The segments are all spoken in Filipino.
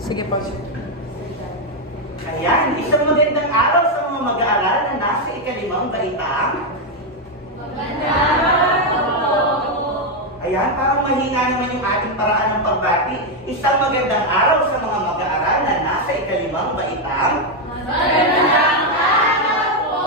Sige po. Ayan, isang magandang araw sa mga mag-aaral na nasa ikalimang baitang. Magandang araw po. Ayan, parang mahina naman yung ating paraan ng pagbati. Isang magandang araw sa mga mag-aaral na nasa ikalimang baitang. Magandang araw po.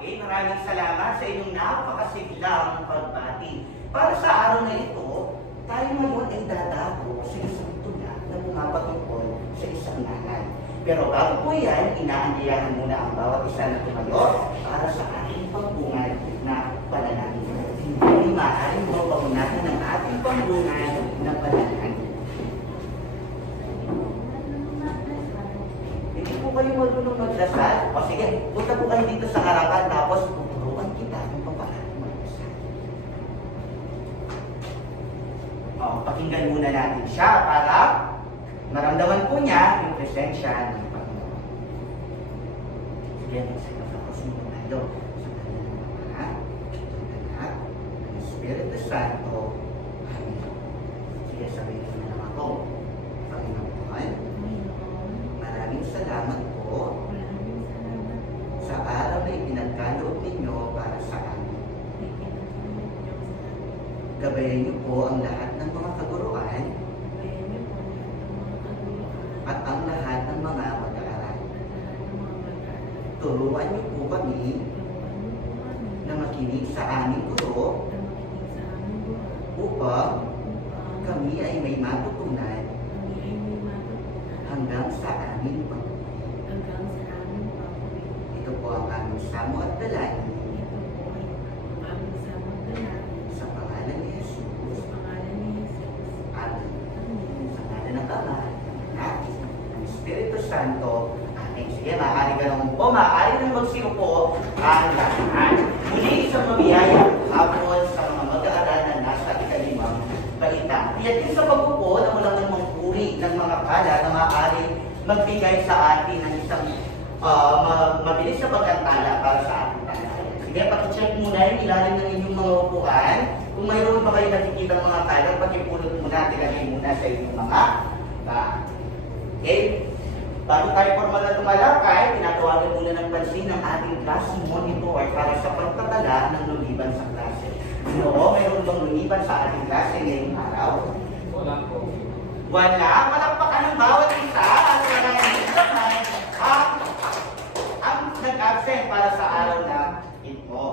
Okay, maraming salamat sa inyong napakasiglang pagbati. Para sa araw na ito, tayo ngayon ay dadako sa isang tula na pumapatungkol sa isang nanay. Pero bago po yan, inaanyayahan muna ang bawat isa na tumayo para sa ating pambungan na panalangin. Hindi maaaring mo pangunahan ng ating pambungan na panalangin. Hindi po kayo marunong magdasal. O sige, punta po kayo dito sa harapan tapos tuturuan kita kung paano magdasal. O, pakinggan muna natin siya para maramdaman po niya yung presensya ng Panginoon. Sige, magsaya ako sa mga tayo. Sa kanyang mga anak, ng Espiritu Santo. Amen. Sige, sabihin mo na naman ako. Panginoon, maraming salamat po sa araw na ipinagkaloob ninyo para sa amin. Gabayan niyo po ang lahat ng mga kaguruan at ang lahat ng mga mag-aaral. Turuan niyo po kami na makinig sa aming guro upang kami ay may matutunan hanggang sa aming pagpapit. Ito po ang aming samo at dalangin sa pangalan ni Jesus. Amen. Sa pangalan ng Ama, ng Espiritu Santo. Amen. Sige, maaari ka naman po. Maaari nang magsiupo ang lahat. Muli isang mabiyaya hapon sa mga mag-aaral na nasa ikalimang baita. At yung sa pagpupo na walang namang puri ng mga kala na maaari magbigay sa atin ng isang mabilis na pagkantala para sa ating talakayan. Sige, pakicheck muna yung ilalim ng inyong mga upuan. Kung mayroon pa kayo nakikita mga kala, pakipulot muna, tilagay muna sa inyong mga okay? Bago tayo formal na tumalakay, tinatawagan muna ng pansin ng ating class monitor para sa pagtatala ng lumiban sa klase. No, mayroon bang lumiban sa ating klase ngayong araw? Wala po. Wala. Palakpakan ng bawat isa at wala naman ang nag-absent para sa araw na ito.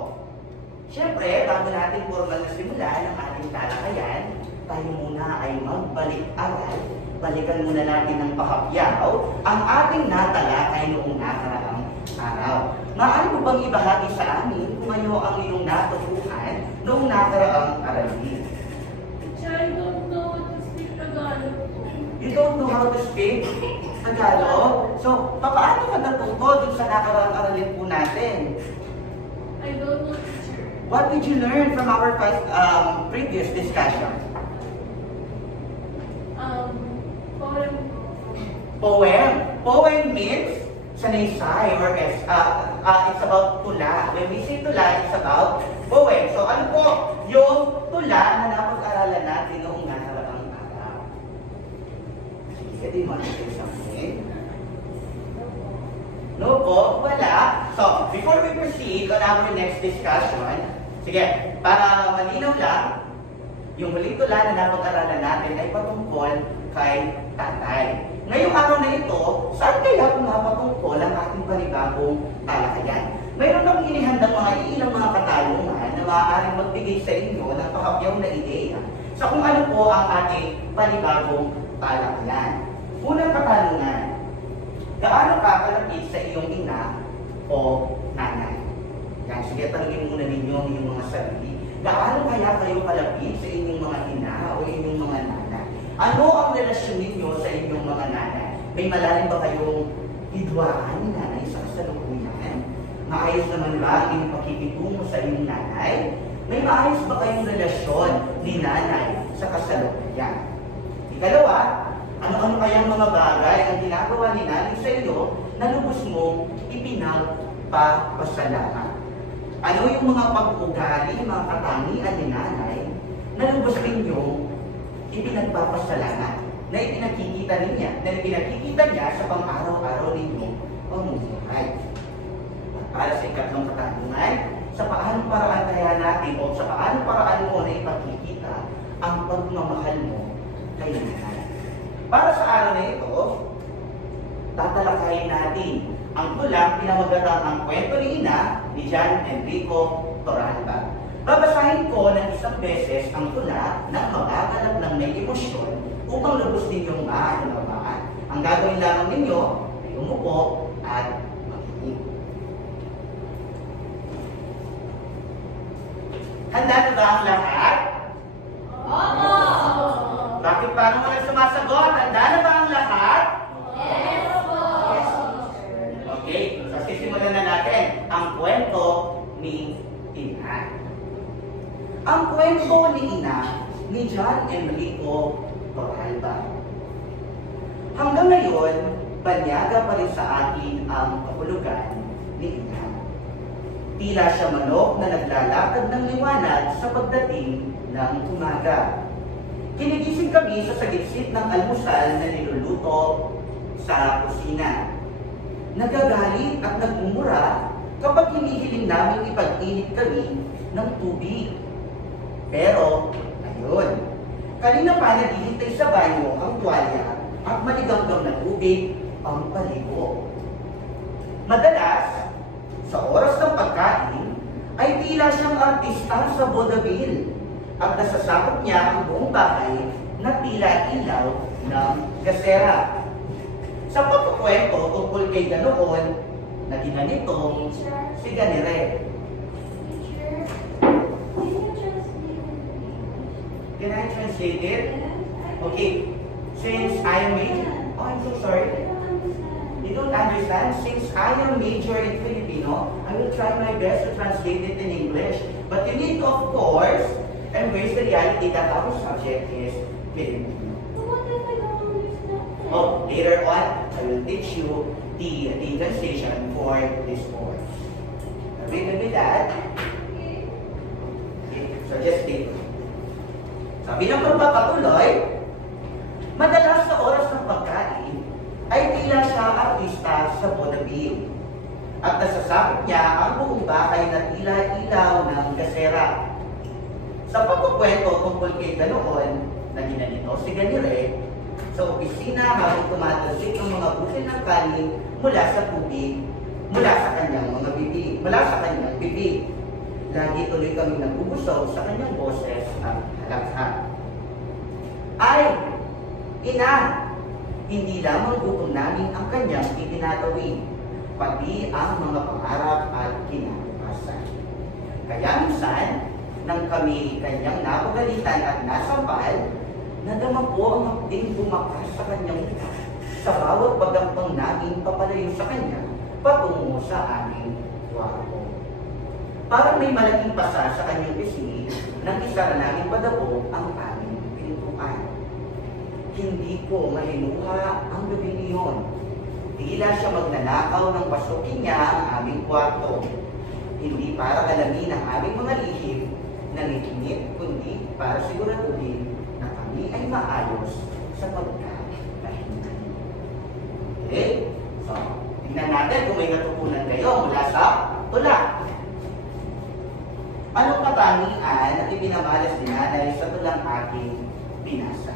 Siyempre, bago natin formal na simulan ang ating talakayan, tayo muna ay magbalik-aral. Balikan muna natin ng pahapyaw ang ating natalakay noong nakaraang araw. Maaari mo bang ibahagi sa amin kung ano ang iyong natutuhan noong nakaraang aralin? I don't know how to speak Tagalog po. You don't know how to speak Tagalog? So, paano ka natuto dun sa nakaraang aralin po natin? I don't know, teacher. What did you learn from our previous discussion? Poem. Poem. Poem means sanaysay or it's about tula. When we say tula, it's about poem. So ano po yung tula na napag-aralan natin noong nakaraang araw? Sige, di mo say something? No po, wala. So, before we proceed on our next discussion, sige, para malinaw lang, yung huling tula na napag-aralan natin ay patungkol kay tatay. Ngayong araw na ito, saan kaya pumapatungkol ang ating panibagong talakayan? Mayroon akong inihandang mga ilang mga katanungan na maaaring magbigay sa inyo ng pahapyaw na ideya sa kung ano po ang ating panibagong talakayan. Unang katanungan, gaano ka kalapit sa iyong ina o nanay? Yan, sige, tanungin muna ninyo ang inyong mga sarili. Gaano kaya kayo kalapit sa inyong mga ina o inyong mga nanay? Ano ang relasyon ninyo sa inyong mga nanay? May malalim ba kayong hidwaan ni nanay sa kasalukuyan? Maayos naman ba ang inyong pakikitungo sa inyong nanay? May maayos ba kayong relasyon ni nanay sa kasalukuyan? Ikalawa, ano-ano kayang mga bagay ang ginagawa ni nanay sa iyo na lubos mong ipinagpapasalamat? Ano yung mga pag-ugali, mga katangian ni nanay na lubos ninyong ipinagpapasalamat? na ipinakikita niya sa pang-araw-araw ninyong pamumuhay. At para sa ikatlong katanungan, sa paanong paraan kaya natin o sa paanong paraan mo na ipakikita ang pagmamahal mo kay nanay? Para sa araw na ito, tatalakayin natin ang tulang pinamagatang ang kwento ni Ina ni John Enrico Torralba. Babasahin ko ng isang beses ang tula ng magaganap ng may emosyon upang lubos ninyong maunawaan. Ang gagawin lamang ninyo ay umupo at makinig. Handa na ba ang lahat? Opo! Bakit paano mo na sumasagot? Handa na ba ang lahat? Yes po! Okay, so sisimulan na natin ang kwento ni Ina. Ang kwento ni Ina ni John Enrico Torralba. Hanggang ngayon, banyaga pa rin sa akin ang kahulugan ni Ina. Tila siya manok na naglalakad ng liwanag sa pagdating ng umaga. Kinigising kami sa sagitsit ng almusal na niluluto sa kusina. Nagagalit at nagmumura kapag hinihiling namin ipag-init kami ng tubig. Pero, ayun, kanina pa naghihintay sa banyo ang tuwalya at maligamgam na tubig ang paligo. Madalas, sa oras ng pagkain, ay tila siyang artista sa vaudeville at nasasakop niya ang buong bahay na tila ilaw ng gasera. Sa pagkukwento tungkol kay ganoon na ginanito si Ganire. Can I translate it? Okay. Since I am major, oh, I'm so sorry. You don't understand? Since I am major in Filipino, I will try my best to translate it in English. But you need to, of course, embrace the reality that our subject is Filipino. Oh, later on, I will teach you the translation for this course. Are we good with that? Okay, so just take it. Sabi ng pagpapatuloy, madalas sa oras ng pagkain, ay tila siya artista sa vaudeville. At nasasakop niya ang buong bahay na tila ilaw ng gasera. Sa pagkukwento tungkol kay ganoon na ginanito si Ganire, sa opisina habang tumatalsik ng mga butil ng kanin mula sa tubig, mula sa kanyang bibig. Lagi tuloy kami nagbubusog sa kanyang boses at halakha. Ay, Ina, hindi lamang gutom namin ang kanyang itinatawid, pati ang mga pangarap at kinabukasan. Kaya minsan, nang kami kanyang napagalitan at nasampal, nadama po ang hapding bumakas sa kanyang mukha sa bawat pagampang namin papalayo sa kanya patungo sa aming kwarto. Parang may malaking pasa sa kanyang pisngi nang isara namin padabo ang aming pintuan. Hindi ko mahinuha ang gabi niyon. Tila siya magnanakaw ng pasukin niya ang aming kwarto. Hindi para alamin ang aming mga lihim na nikinit, kundi para siguraduhin na kami ay maayos sa pagkakahinga. Okay? So, tingnan natin kung may natutunan kayo mula sa tula. Anong katangian na ipinamalas ni nanay sa tulang aking binasa?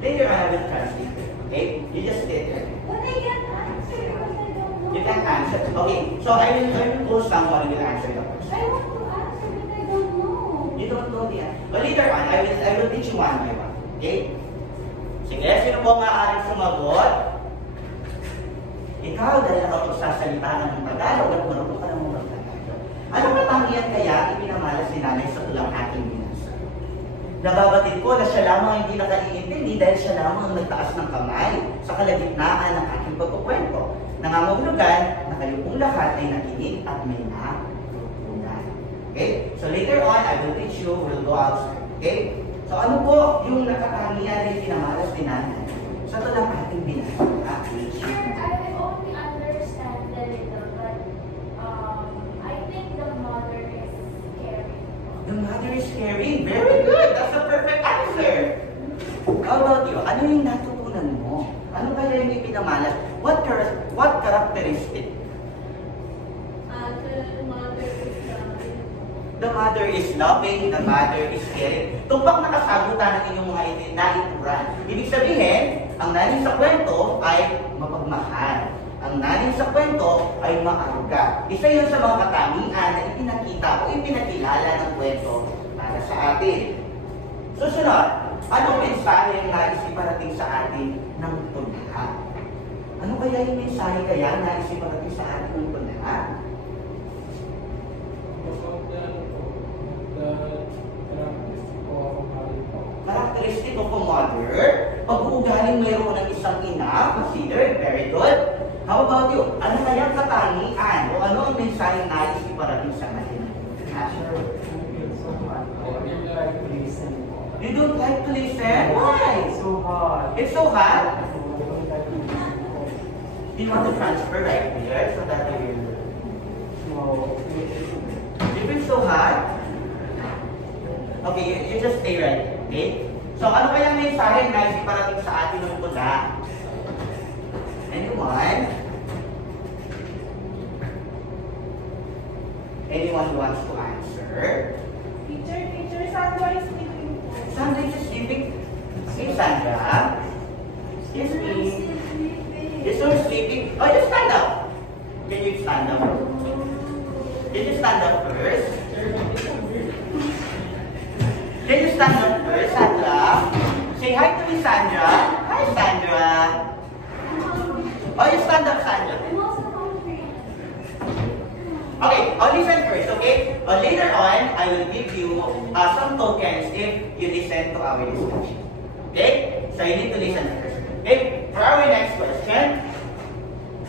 Later I will translate it. Okay? You just did it. But I can't answer because I don't know. You can answer. Okay. So I will call someone who will answer the question. I want to answer but I don't know. You don't know the answer. But later on, I will teach you one by one. Okay? Sige, sino po maaaring sumagot? Ikaw, dahil nakapagsasalita ng Tagalog at marunong ka ng mga Tagalog. Anong katangian kaya ipinamalas ni nanay sa tulang aking binasa? Nababatid ko na siya lamang hindi nakaiintindi dahil siya lamang ang nagtaas ng kamay sa kalagitnaan ng aking pagkukwento. Nangangahulugan na kayo pong lahat ay nakinig at may natutunan. Okay? So later on, I will teach you, we'll go outside. Okay? So ano po yung nakatangian na ipinamalas ni nanay sa tulang ating binasa? Sure, I will only understand the little, but I The mother is caring. Very good. That's the perfect answer. How about you? Ano yung natutunan mo? Ano kaya yung ipinamalas? What characteristic? The mother is loving. The mother is loving, the mother is caring. Tumpang nakasagutan ng inyong mga naituran. Ibig sabihin, ang nanay sa kwento ay mapagmahal. Ang nanay sa kwento ay maaruga. Isa yun sa mga katangian na ipinakita o ipinakilala ng kwento para sa atin. Susunod, anong mensahe ang nais iparating sa atin ng tula? Ano kaya yung mensahe kaya nais iparating sa atin ng tula? Characteristic of a mother, pag-uugaling mayroon ng isang ina, considered, very good. How about you? Ano kaya katangian o ano ang mensahe nais iparating sa atin? You don't like to listen? Why? It's so hard. It's so hard? Do you want to transfer right here so that I will... No. If it's so hard, okay, you just stay right here, okay? So, ano kaya ang mensahe na iparating sa atin ng tula? Anyone? Anyone who wants to answer? Teacher, Sandra is sleeping. Sandra is sleeping. Hey, Sandra. Excuse me. You're still sleeping? Oh, you stand up. Can you stand up? Can you stand up first? Can you stand up first, Sandra? Say hi to me, Sandra. Hi, Sandra. Oh, you stand up, Sandra. I'm also hungry. Okay, I'll listen first, okay? Later on, I will give you some tokens if you listen to our discussion. Okay? So you need to listen first. Okay? For our next question,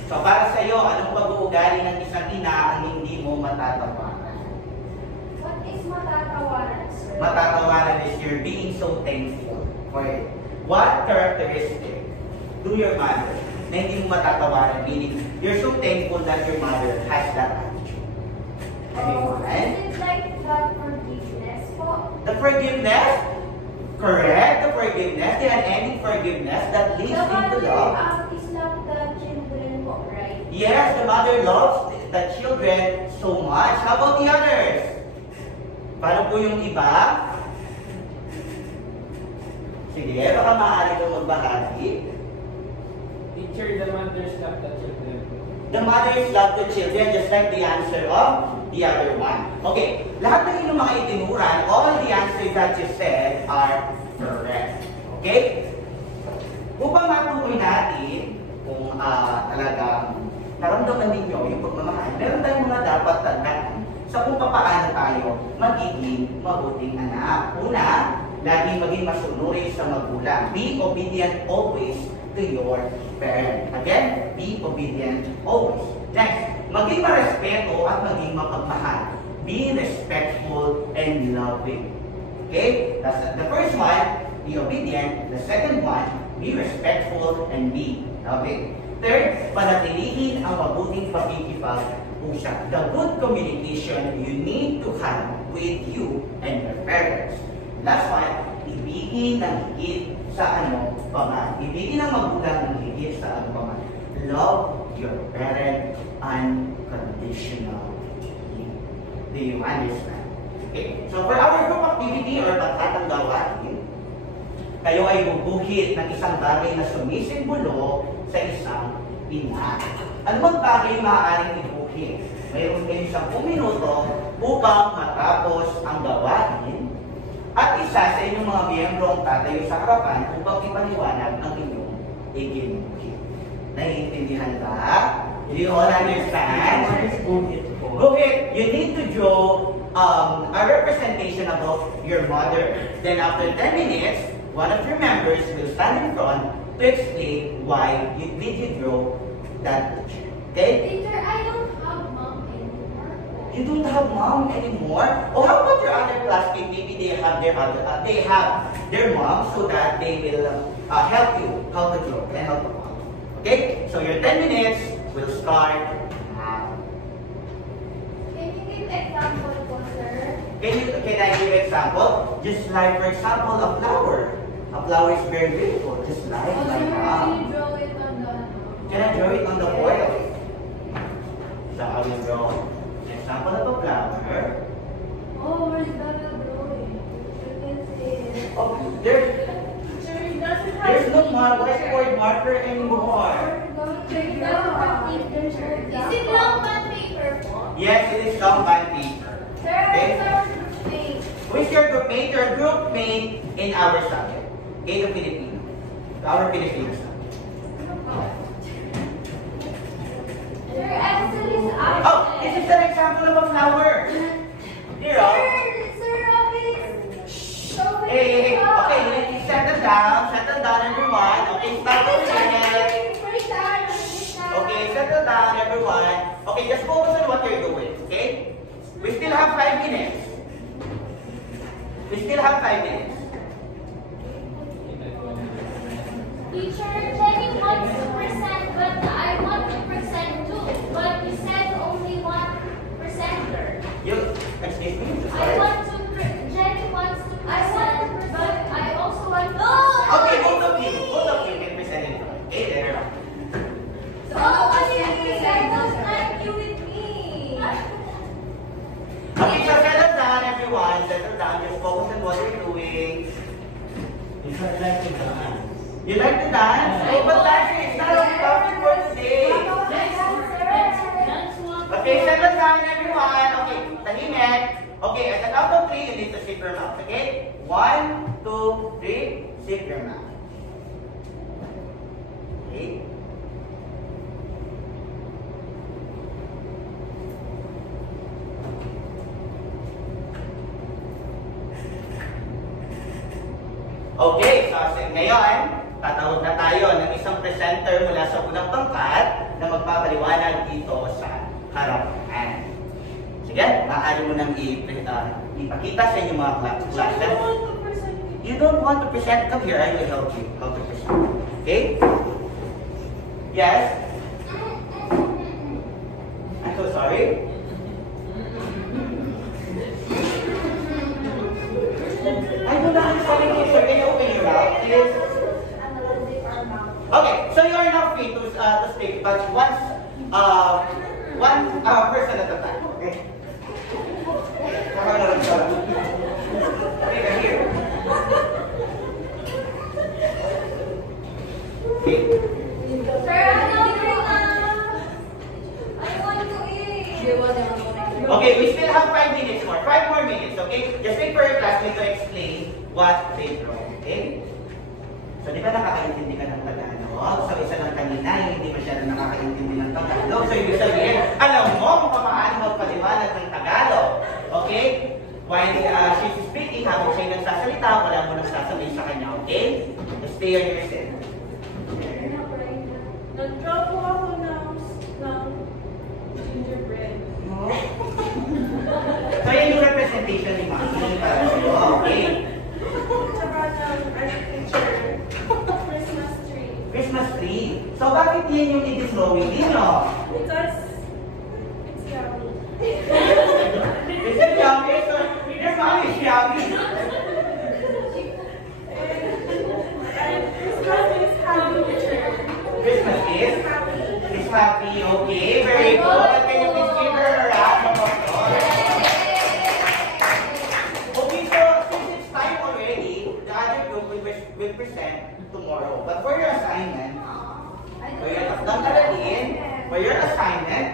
so para sa iyo, anong pag-uugali ng isang ina ang hindi mo matatawaran? What is matatawaran, sir? Matatawaran is you're being so thankful for it. What characteristic do your mother na hindi mo matatawaran? Meaning, you're so thankful that your mother has that attitude. Anyone? Is it like the forgiveness po? The forgiveness? Correct, the forgiveness. The unending forgiveness that leads The into mother love. is not the children po, right? Yes, the mother loves the children so much. How about the others? Paano po yung iba? Sige, baka maaari kong magbahagi. Teacher, the mothers love the children. The mothers love the children just like the answer of the other one. Okay, lahat ng inyong mga itinuran, all the answers that you said are correct. Okay? Upang matukoy natin kung talagang naramdaman ninyo yung pagmamahal, meron tayong mga dapat tandaan sa kung paano tayo magiging mabuting anak. Una, laging maging masunurin sa magulang. Be obedient always to your parent. Again, be obedient always. Next, maging marespeto at maging mapagmahal. Be respectful and loving. Okay? That's the first one, be obedient. The second one, be respectful and be loving. Third, panatilihin ang mabuting pakikipag-usap. The good communication you need to have with you and your parents. Last one, ibigin ng higit sa paman. Ibigin ng magulang ng higit sa paman. Love your parent unconditionally. Do you understand? Okay. So for our group activity or pagtatanggaw atin, kayo ay bubuhit ng isang bagay na sumisimbolo sa isang ina. Ano bang bagay maaaring ibuhit? Mayroon kayong 10 minuto upang matapos ang gawain at isa sa inyong mga miyembro ang tatayo sa harapan upang ipaliwanag ang inyong iginuhit. Naiintindihan ba? Do you all understand? Buhit, you need to draw a representation of your mother. Then after 10 minutes, one of your members will stand in front to explain why did you draw that picture. Okay? Teacher, I don't have mom anymore. You don't have mom anymore? Or how about your other classmates? Maybe they have their mom so that they will help you how to draw and help you. Okay? So your 10 minutes will start now. Can you give example po, sir? Can I example, just like, for example, a flower. A flower is very beautiful, just like Can you draw it on the... Can I draw it on the foil? So I will draw an example of a flower. Oh, where's that drawing? You can see it. Oh, there's Sir, it doesn't have no whiteboard marker anymore. Is it long bond paper po? Yes, it is long bond paper. Sir, Okay. it's our mistake. Who is your group mate? Your group mate in our subject. Okay, the Filipino. Our Filipino subject. Sir, Axel is absent. Oh, this is an example of a flower. Here, oh. Sir, Robin. Hey, okay, you need to settle down, everyone. Okay, stop for a minute. Okay, settle down, everyone. Okay, just focus on what you're doing, okay? We still have 5 minutes. We still have 5 minutes. Teacher, Jenny wants to present, but I want to present too. But you said only 1 presenter. You, excuse me, I sorry. want to, Jenny wants to present, but I also want to. Okay, both of you can present it. Okay, there. Oh, kasi I don't like you with me. Okay, so settle down, everyone. Settle down. Just focus on what you're doing. You like to dance? Oh, but dancing is not a topic for today. Okay, settle down, everyone. Okay, tahimik. Okay, at the count of 3, you need to zip your mouth. Okay? 1, 2, 3, zip your mouth. Okay? Okay, so ngayon, tatawag na tayo ng isang presenter mula sa unang pangkat na magpapaliwanag dito sa harapan. Sige, maaari mo nang ipakita sa inyong mga classes. You don't want to present? Come here, I will help you how to present. Okay? Yes? I'm so sorry. I don't understand it, sir. Can you open your mouth, please? Okay, so you are now free to speak, but one person at a time. Okay? Okay, here. Okay. Sir, ano I want to eat. Okay, we still have 5 minutes more. 5 more minutes, okay? Just wait for your classmate to explain what they draw, okay? So, di ba nakakaintindi ka ng Tagalog? So, isa lang kanina, yung hindi masyadong nakakaintindi ng Tagalog. So, ibig sabihin, alam mo kung paano magpaliwanag ng Tagalog. Okay? While she's speaking, habang siya nagsasalita, wala mo nang sasabay sa kanya, okay? Just stay on your seat. Nag-draw po ako ng gingerbread. So, yan yung representation ni Mami para sa'yo, okay? Tsaka ng picture. Christmas tree. Christmas tree. So, bakit yan yung i-drawing ninyo? Because it's yummy. Is it yummy? So, your mom is yummy. And Christmas is happy. Christmas is? Happy. Is happy, okay? Very good. Can you please give her a round of applause? Okay, so since it's time already, the other group will present tomorrow. But for your assignment, for your assignment,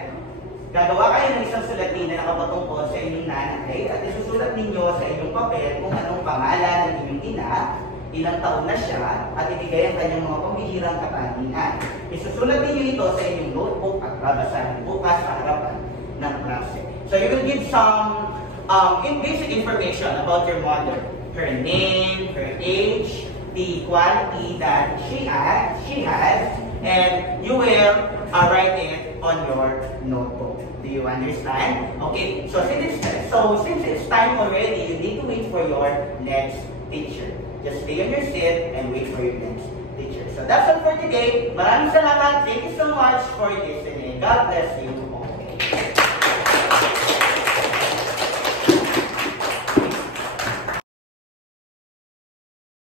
gagawa kayo ng isang sulatin na nakapatungkol sa inyong nanay at isusulat ninyo sa inyong papel kung anong pangalan ng inyong ina, ilang taon na siya, at ibigay ang kanyang mga pambihirang katangian. Isusulat ninyo ito sa inyong notebook at babasahin bukas sa harapan ng klase. So you will give some basic information about your mother. Her name, her age, the quality that she has, and you will write it on your notebook. Do you understand? Okay, so since it's time already, you need to wait for your next teacher. Just stay on your seat and wait for your next teacher. So that's all for today. Maraming salamat. Thank you so much for listening. God bless you.